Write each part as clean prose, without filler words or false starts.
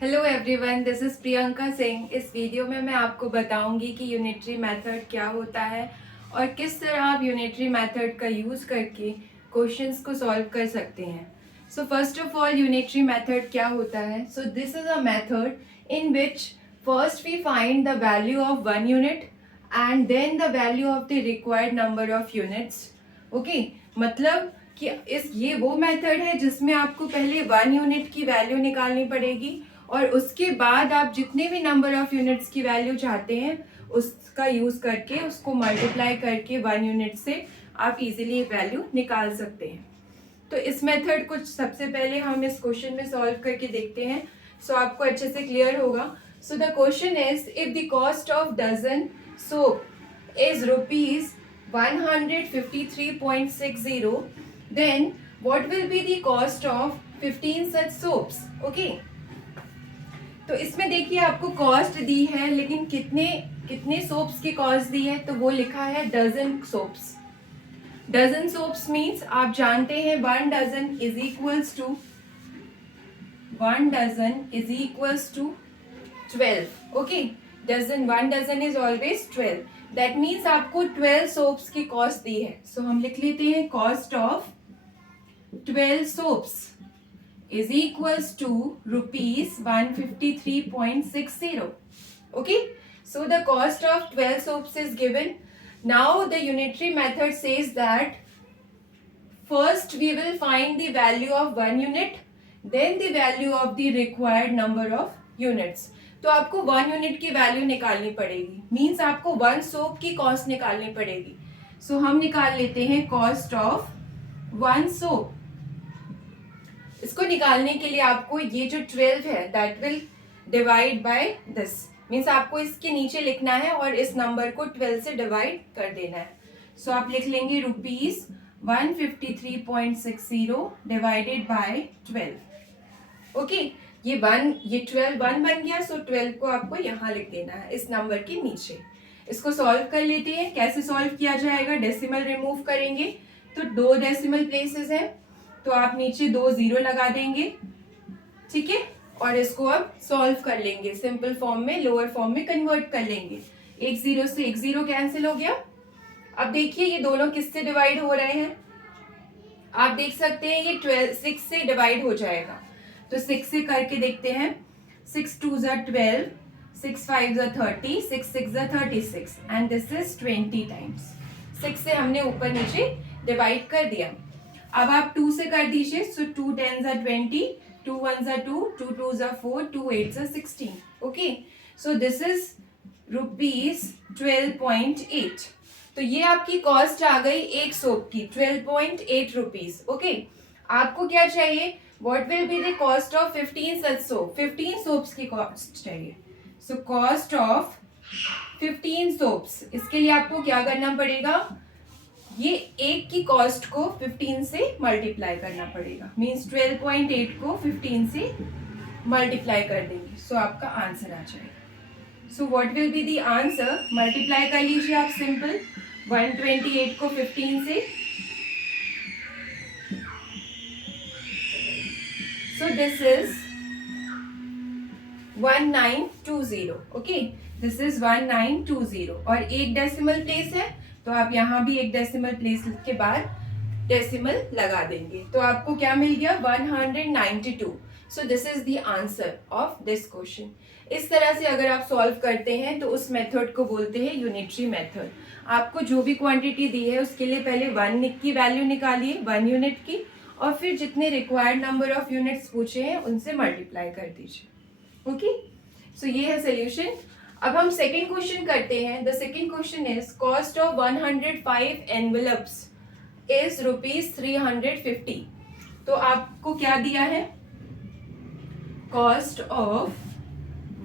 Hello everyone, this is Priyanka Singh. इस video में मैं आपको बताऊंगी कि यूनिटरी मेथड क्या होता है और किस तरह आप यूनिटरी मेथड का यूज़ करके क्वेश्चंस को सॉल्व कर सकते हैं। So first of all, unitary method क्या होता है? So this is a method in which first we find the value of one unit and then the value of the required number of units. Okay, मतलब कि ये वो method है जिसमें आपको पहले वन यूनिट की वैल्यू निकालनी पड़ेगी और उसके बाद आप जितने भी नंबर ऑफ यूनिट्स की वैल्यू चाहते हैं उसका यूज करके उसको मल्टीप्लाई करके वन यूनिट से आप इजीली वैल्यू निकाल सकते हैं। तो इस मेथड को सबसे पहले हम इस क्वेश्चन में सॉल्व करके देखते हैं, सो आपको अच्छे से क्लियर होगा। So the question is, if the cost of dozen soap is rupees 153.60, then what will be the cost of 15 such soaps? Okay, तो इसमें देखिए आपको कॉस्ट दी है, लेकिन कितने कितने सोप्स की कॉस्ट दी है, तो वो लिखा है dozen soaps. Dozen soaps means आप जानते हैं one dozen is equals to 12। Okay, one dozen is always 12। That means आपको 12 सोप्स की कॉस्ट दी है। सो हम लिख लेते हैं cost of 12 soaps is equals to rupees 153.60. Okay, so the cost of 12 soaps is given. Now the unitary method says that first we will find the value of one unit, then the value of the required number of units. तो आपको one unit की value निकालनी पड़ेगी, means आपको one soap की cost निकालनी पड़ेगी। सो हम निकाल लेते हैं कॉस्ट ऑफ वन सोप। इसको निकालने के लिए आपको ये जो 12 है that will divide by this, means आपको इसके नीचे लिखना है और इस नंबर को 12 से डिवाइड कर देना है। सो आप लिख लेंगे रुपीज 153.60 डिवाइडेड बाय 12। ओके, ये 12 वन बन गया। सो 12 को आपको यहाँ लिख देना है इस नंबर के नीचे। इसको सॉल्व कर लेते हैं। कैसे सॉल्व किया जाएगा? डेसिमल रिमूव करेंगे तो 2 डेसिमल प्लेसेस है, तो आप नीचे 2 जीरो लगा देंगे, ठीक है, और इसको अब सॉल्व कर लेंगे सिंपल फॉर्म में, लोअर फॉर्म में कन्वर्ट कर लेंगे। एक जीरो से एक जीरो कैंसिल हो गया। अब देखिए ये दोनों किससे डिवाइड हो रहे हैं? आप देख सकते हैं ये 6 से डिवाइड हो जाएगा, तो 6 से करके देखते हैं। 6 2 ज़ा 12, 6 5 ज़ा 30, 6 6 ज़ा 36 एंड दिस इज 20 टाइम्स। 6 से हमने ऊपर नीचे डिवाइड कर दिया। अब आप 2 से कर दीजिए। सो 2 10 ज़ा 20, 2 1 ज़ा 2, 2 2 ज़ा 4, 2 8 ज़ा 16। Okay, so this is rupees 12.8। तो ये आपकी कॉस्ट आ गई एक सोप की 12.8 रुपीज। ओके, आपको क्या चाहिए? What will be the cost of 15 such soap? 15 soaps की कॉस्ट चाहिए। सो कॉस्ट ऑफ 15 सोप्स, इसके लिए आपको क्या करना पड़ेगा? ये एक की कॉस्ट को 15 से मल्टीप्लाई करना पड़ेगा, मीन्स 12.8 को 15 से मल्टीप्लाई कर देंगे। सो आपका आंसर आ जाएगा। So what will be the answer? Multiply कर लीजिए आप सिंपल 128 को 15 से। सो this is 1920। Okay, this is 1920 और एक डेसिमल प्लेस है, तो आप यहाँ भी एक डेसिमल प्लेस के बाद डेसिमल लगा देंगे, तो आपको क्या मिल गया? 192। सो this is the answer of this question. इस तरह से अगर आप सॉल्व करते हैं तो उस मेथड को बोलते हैं यूनिटरी मेथड। आपको जो भी क्वांटिटी दी है उसके लिए पहले वन की वैल्यू निकालिए, वन यूनिट की, और फिर जितने रिक्वायर्ड नंबर ऑफ यूनिट्स पूछे हैं उनसे मल्टीप्लाई कर दीजिए। ओके, सो ये है सोल्यूशन। अब हम सेकेंड क्वेश्चन करते हैं। The second question is cost of 105 envelopes is rupees 350। तो आपको क्या दिया है? Cost of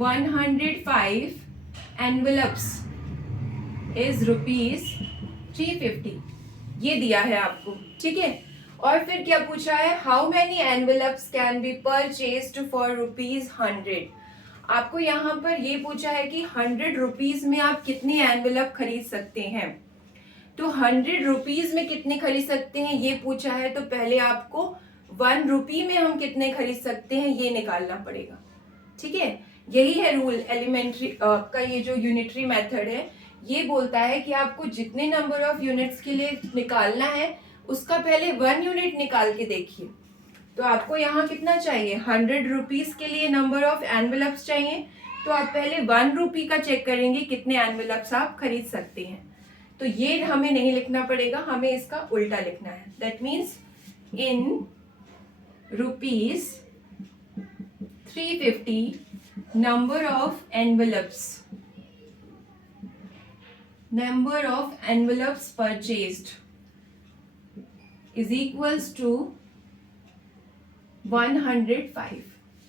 105 envelopes is rupees 350, ये दिया है आपको, ठीक है। और फिर क्या पूछा है? How many envelopes can be purchased for rupees 100। आपको यहाँ पर ये पूछा है कि 100 रुपीज में आप कितनी एनवेलप खरीद सकते हैं। तो 100 रुपीज में कितने खरीद सकते हैं ये पूछा है, तो पहले आपको 1 रुपी में हम कितने खरीद सकते हैं ये निकालना पड़ेगा, ठीक है, यही है रूल एलिमेंट्री का। ये जो यूनिटरी मेथड है ये बोलता है कि आपको जितने नंबर ऑफ यूनिट्स के लिए निकालना है उसका पहले 1 यूनिट निकाल के देखिए। तो आपको यहाँ कितना चाहिए, 100 रुपीज के लिए नंबर ऑफ एनवेलप्स चाहिए, तो आप पहले 1 रुपी का चेक करेंगे कितने एनवेलप्स आप खरीद सकते हैं। तो ये हमें नहीं लिखना पड़ेगा, हमें इसका उल्टा लिखना है। That means in rupees 350 number of envelopes purchased is equals to 105।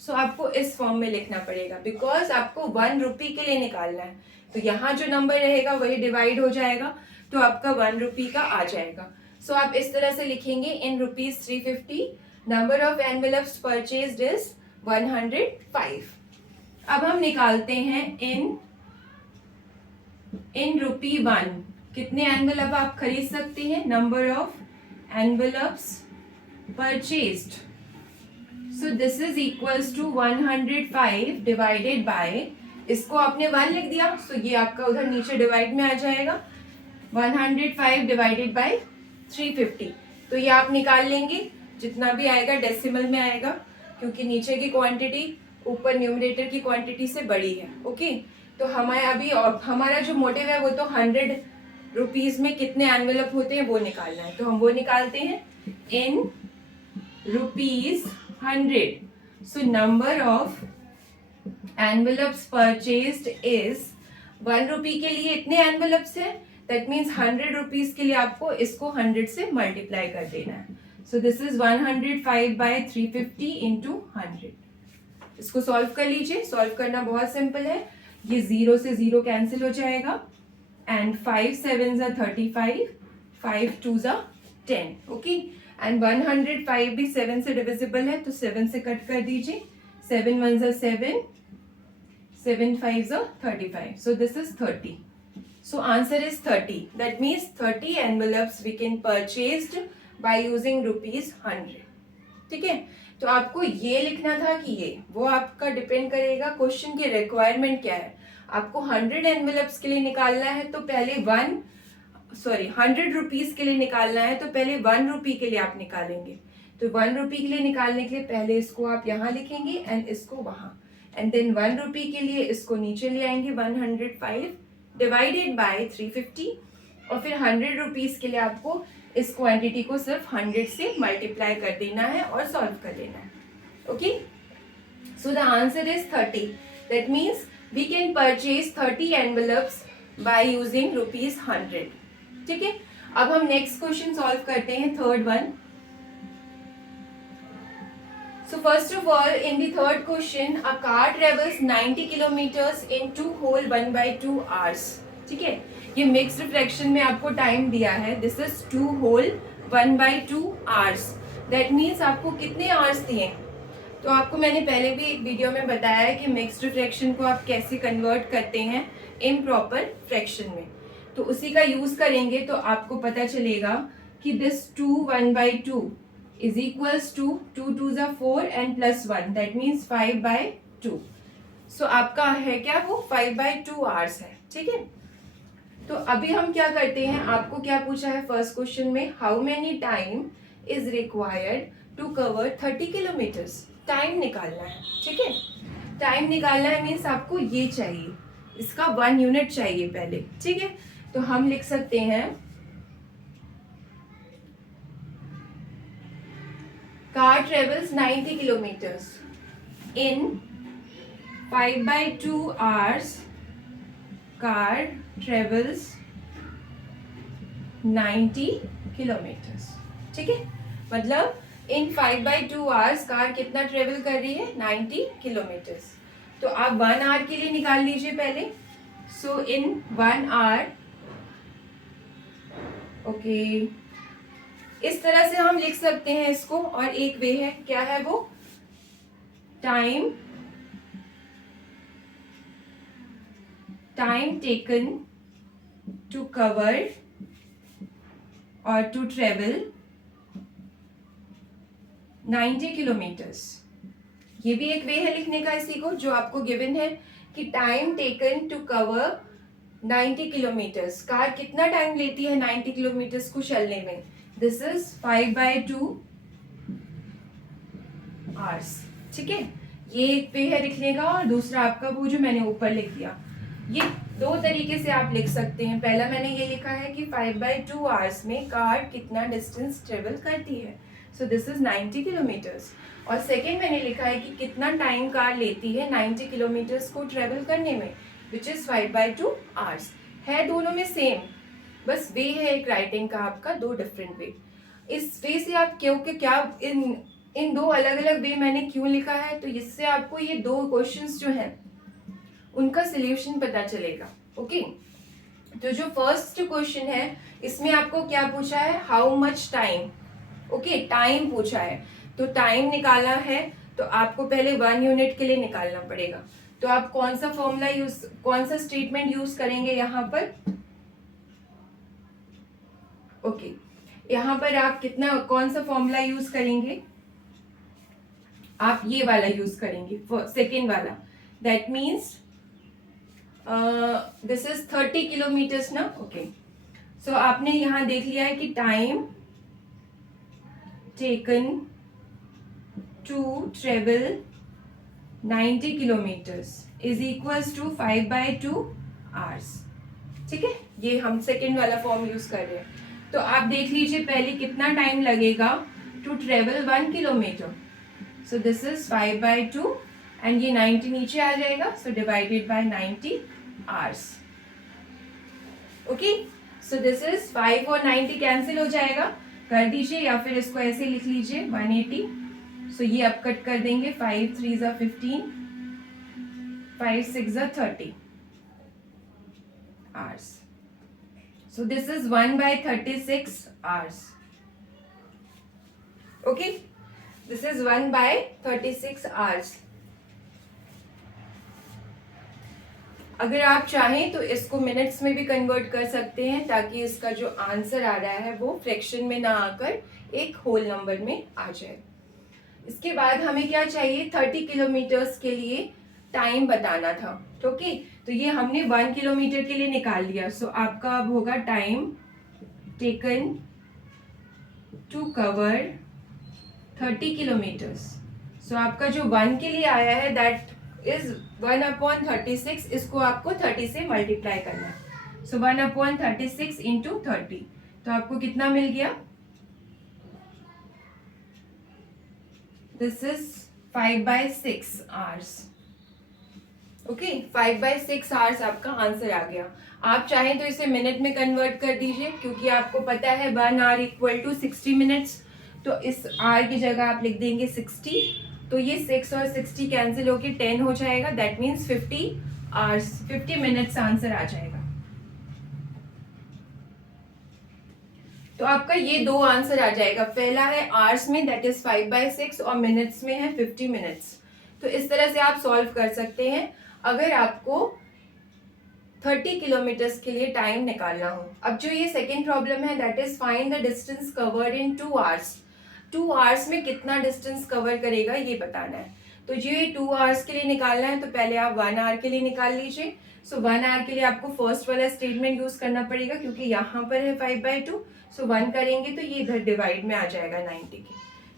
सो आपको इस फॉर्म में लिखना पड़ेगा बिकॉज आपको 1 रुपी के लिए निकालना है। तो यहाँ जो नंबर रहेगा वही डिवाइड हो जाएगा, तो आपका 1 रुपी का आ जाएगा। सो आप इस तरह से लिखेंगे in rupees 350 number of envelopes purchased is 105। अब हम निकालते हैं इन रुपी 1 कितने एनवेलप आप खरीद सकते हैं, number of envelopes purchased. So this is equals to 105 divided by, इसको आपने 1 लिख दिया, सो ये आपका उधर नीचे डिवाइड में आ जाएगा, 105 डिवाइडेड बाय 350। तो ये आप निकाल लेंगे, जितना भी आएगा डेसिमल में आएगा, क्योंकि नीचे की क्वांटिटी ऊपर न्यूमरेटर की क्वांटिटी से बड़ी है। ओके, तो हमारे अभी हमारा जो मोटिव है वो तो 100 रुपीज में कितने एनवेलप होते हैं वो निकालना है। तो हम वो निकालते हैं in rupees 100। So number of envelopes purchased is 1 रुपी के लिए इतने एनवेलप्स है, दैट मीन्स 100 रुपीज के लिए आपको इसको 100 से मल्टीप्लाई कर देना है। So this is 105 by 350 into 100। इसको सॉल्व कर लीजिए। सॉल्व करना बहुत सिंपल है, ये 0 से 0 कैंसिल हो जाएगा एंड 5 7 जा 35, 5 2 जा 10। ओके, एंड 105 भी 7 से डिविजिबल है, तो 7 से कट कर दीजिए, 7 1 जा 7, 7 5 जा 35, so this is 30। So answer is 30। That means 30 envelopes we can purchased by using rupees 100। ठीक है, तो आपको ये लिखना था कि ये, वो आपका डिपेंड करेगा क्वेश्चन की रिक्वायरमेंट क्या है। आपको 100 एनवेलप्स के लिए निकालना है तो पहले 100 रुपीज के लिए निकालना है तो पहले 1 रुपी के लिए आप निकालेंगे। तो 1 रुपी के लिए निकालने के लिए पहले इसको आप यहाँ लिखेंगे एंड इसको वहां, एंड देन 1 रुपी के लिए इसको नीचे ले आएंगे 105 डिवाइडेड बाय 350, और फिर 100 रुपीज के लिए आपको इस क्वांटिटी को सिर्फ 100 से मल्टीप्लाई कर देना है और सॉल्व कर लेना है। Okay, so the answer is 30। That means we can purchase 30 envelopes by using rupees 100। ठीक है, अब हम नेक्स्ट क्वेश्चन सॉल्व करते हैं, third one. So first of all, in the third question, a car travels 90 kilometers in 2 whole 1/2 hours. ठीक है, ये mixed fraction में आपको टाइम दिया है, this is 2 whole 1/2 hours। That means आपको कितने आवर्स दिए। तो आपको मैंने पहले भी एक वीडियो में बताया है कि मिक्स्ड फ्रैक्शन को आप कैसे कन्वर्ट करते हैं इम्प्रॉपर फ्रैक्शन में, तो उसी का यूज करेंगे। तो आपको पता चलेगा कि this 2 1/2 is equals to 2 2s are 4 and plus 1, that means 5/2। so आपका है क्या, वो 5/2 hours है। ठीक है, तो अभी हम क्या करते हैं, आपको क्या पूछा है फर्स्ट क्वेश्चन में, how many time is required to cover 30 kilometres. Time निकालना है। ठीक है, टाइम निकालना है मीन्स आपको ये चाहिए, इसका 1 यूनिट चाहिए पहले। ठीक है, तो हम लिख सकते हैं car travels 90 kilometers in 5/2 hours। car travels 90 kilometers। ठीक है, मतलब इन 5/2 hours कार कितना ट्रेवल कर रही है, 90 किलोमीटर्स। तो आप 1 आवर के लिए निकाल लीजिए पहले। सो इन 1 आवर, ओके, इस तरह से हम लिख सकते हैं इसको। और एक वे है, क्या है वो, टाइम टेकन टू कवर और टू ट्रेवल 90 किलोमीटर्स। ये भी एक वे है लिखने का इसी को, जो आपको गिवन है कि time taken to cover 90 kilometres, car कितना टाइम लेती है 90 किलोमीटर्स को चलने में, दिस इज 5/2 आवर्स। ठीक है, ये एक पे है लिखने का, और दूसरा आपका वो जो मैंने ऊपर लिख दिया। ये दो तरीके से आप लिख सकते हैं। पहला मैंने ये लिखा है कि 5/2 आवर्स में कार कितना डिस्टेंस ट्रेवल करती है, सो दिस इज 90 किलोमीटर्स। और सेकेंड मैंने लिखा है कि कितना टाइम कार लेती है 90 किलोमीटर्स को ट्रेवल करने में, विच इज 5/2 आवर्स। है दोनों में सेम, बस वे है एक राइटिंग का आपका, दो डिफरेंट वे। इस वे से आप क्योंकि क्या इन दो अलग अलग वे मैंने क्यों लिखा है, तो इससे आपको ये दो क्वेश्चंस जो हैं उनका सॉल्यूशन पता चलेगा। ओके, तो जो फर्स्ट क्वेश्चन है इसमें आपको क्या पूछा है, how much time. Okay, time पूछा है, तो टाइम निकालना है तो आपको पहले 1 यूनिट के लिए निकालना पड़ेगा। तो आप कौन सा फॉर्मूला यूज, कौन सा स्टेटमेंट यूज करेंगे यहाँ पर। ओके, यहाँ पर आप कितना, कौन सा फॉर्मूला यूज करेंगे, आप ये वाला यूज करेंगे, सेकेंड वाला। That means this is 30 kilometres ना। ओके, सो आपने यहाँ देख लिया है कि time taken to travel 90 kilometres is equals to 5/2 hours. ठीक है, ये हम सेकेंड वाला फॉर्म यूज कर रहे हैं। तो आप देख लीजिए पहले कितना टाइम लगेगा to travel 1 kilometre, so this is 5/2 and ये 90 नीचे आ जाएगा, so divided by 90 hours. Okay, so this is 5 और 90 कैंसिल हो जाएगा, कर दीजिए, या फिर इसको ऐसे लिख लीजिए 180। सो ये अब कट कर देंगे, 5 3 ज़ा 15, 5 6 ज़ा 30 hours. So this is 1/36 hours. Okay, this is 1/36 hours. अगर आप चाहें तो इसको मिनट्स में भी कन्वर्ट कर सकते हैं, ताकि इसका जो आंसर आ रहा है वो फ्रैक्शन में ना आकर एक होल नंबर में आ जाए। इसके बाद हमें क्या चाहिए, 30 किलोमीटर्स के लिए टाइम बताना था। ओके, तो ये हमने 1 किलोमीटर के लिए निकाल लिया। सो आपका अब होगा time taken to cover 30 kilometres. So आपका जो 1 के लिए आया है दैट इज 1/36, इसको आपको 30 से मल्टीप्लाई करना है। सो 1/36 इंटू 30, तो आपको कितना मिल गया, this is 5/6 hours. Okay, 5/6 hours आपका आंसर आ गया। आप चाहें तो इसे मिनट में कन्वर्ट कर दीजिए, क्योंकि आपको पता है 1 आवर इक्वल टू 60 मिनट्स, तो इस आर की जगह आप लिख देंगे 60, तो ये 6 और 60 कैंसिल होके 10 हो जाएगा, that means 50 hours, 50 minutes answer आ जाएगा। तो आपका ये दो आंसर आ जाएगा, पहला है आवर्स में दैट इज 5/6 और मिनट्स में है 50 मिनट्स। तो इस तरह से आप सॉल्व कर सकते हैं अगर आपको 30 किलोमीटर्स के लिए टाइम निकालना हो। अब जो ये सेकेंड प्रॉब्लम है that is find the distance covered in 2 hours. 2 hours में कितना डिस्टेंस कवर करेगा ये बताना है। तो ये 2 आवर्स के लिए निकालना है, तो पहले आप 1 आवर के लिए निकाल लीजिए। सो 1 आवर के लिए आपको फर्स्ट वाला स्टेटमेंट यूज करना पड़ेगा, क्योंकि यहाँ पर है 5/2, सो 1 करेंगे तो ये इधर डिवाइड में आ जाएगा 90 के।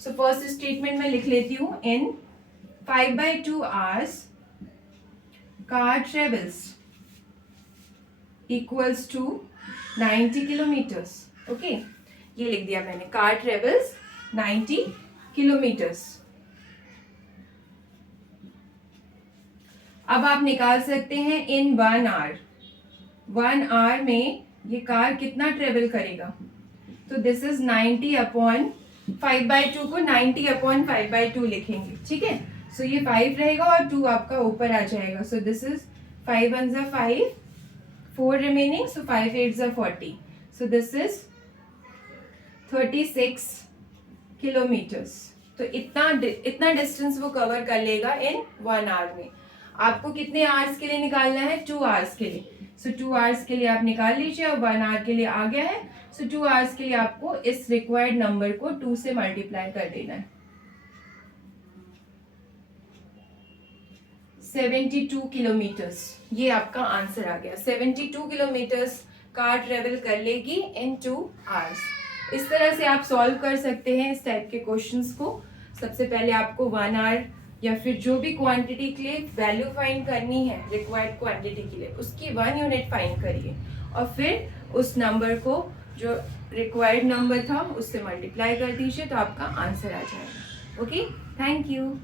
सो फर्स्ट स्टेटमेंट में लिख लेती हूँ, in 5/2 hours car travels equals to 90 kilometres. Okay, ये लिख दिया मैंने, कार ट्रेवल्स 90 किलोमीटर्स। अब आप निकाल सकते हैं इन 1 आवर, 1 आवर में ये कार कितना ट्रेवल करेगा, तो दिस इज 90/5/2 को 90/5/2 लिखेंगे। ठीक है, सो ये 5 रहेगा और 2 आपका ऊपर आ जाएगा, सो दिस इज 5 1 ज़ा 5, 4 remaining, so 5 8 ज़ा 40, so this is 36 किलोमीटर्स। तो इतना डिस्टेंस वो कवर कर लेगा इन 1 आवर में। आपको कितने आवर्स के लिए निकालना है, 2 आवर्स के लिए। सो 2 आवर्स के लिए आप निकाल लीजिए, और 1 आवर के लिए आ गया है। सो 2 आवर्स के लिए आपको इस रिक्वायर्ड नंबर को 2 से मल्टीप्लाई कर देना है। 72 किलोमीटर्स, ये आपका आंसर आ गया। 72 किलोमीटर्स कार ट्रेवल कर लेगी इन 2 आवर्स। इस तरह से आप सॉल्व कर सकते हैं इस टाइप के क्वेश्चंस को। सबसे पहले आपको 1 आवर या फिर जो भी क्वांटिटी के लिए वैल्यू फाइंड करनी है, रिक्वायर्ड क्वांटिटी के लिए, उसकी 1 यूनिट फाइंड करिए और फिर उस नंबर को जो रिक्वायर्ड नंबर था उससे मल्टीप्लाई कर दीजिए तो आपका आंसर आ जाएगा। Okay, thank you.